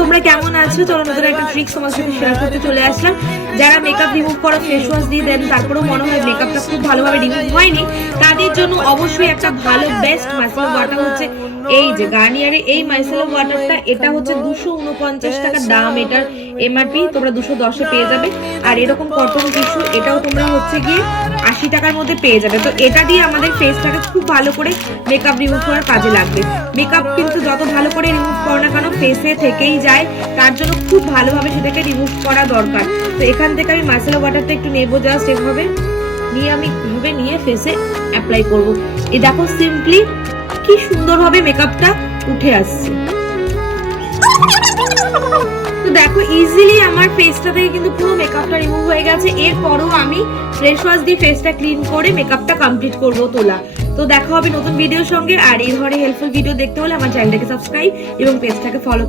তোমরা কেমন আছো? চলো নতুন একটা ট্রিক্স তোমার সাথে শেয়ার করতে চলে আসলাম। যারা মেকআপ রিমুভ করো ফেস ওয়াশ দিয়ে দেন, তারপরেও মনে হয় মেকআপটা খুব ভালোভাবে রিমুভ হয়নি, তাদের জন্য অবশ্যই একটা ভালো বেস্ট মাইসেলার ওয়াটার হচ্ছে এই যে গার্নিয়ারের এই মাইসেলার ওয়াটারটা। এটা হচ্ছে 249 টাকা দাম, এটার এমআরপি তোমরা 210 এ পেয়ে যাবে। আর এরকম কটন টিস্যু এটাও তোমরা হচ্ছে গিয়ে 80 টাকার মধ্যে পেয়ে যাবে। তো এটা দিয়ে আমাদের ফেসটাকে খুব ভালো করে মেকআপ রিমুভ করার কাজে লাগবে। মেকআপ কিন্তু যত ভালো করে রিমুভ করো না কেন ফেসে থেকেই যায়, তার জন্য খুব ভালোভাবে সেটাকে রিমুভ করা দরকার। তো এখান থেকে আমি মাইসেলার ওয়াটারটা একটু নেবো, জাস্ট এভাবে নিয়ে আমি এভাবে নিয়ে ফেসে অ্যাপ্লাই করব। এই দেখো সিম্পলি কি সুন্দরভাবে মেকআপটা উঠে আসছে। তো দেখো ইজিলি আমার ফেসটা থেকে কিন্তু পুরো মেকআপটা রিমুভ হয়ে গেছে। এরপরও আমি ফেস ওয়াশ দিয়ে ফেসটা ক্লিন করে মেকআপটা কমপ্লিট করবো তোলা। তো দেখা হবে নতুন ভিডিওর সঙ্গে। আর এই ধরনের হেল্পফুল ভিডিও দেখতে হলে আমার চ্যানেলটাকে সাবস্ক্রাইব এবং পেজটাকে ফলো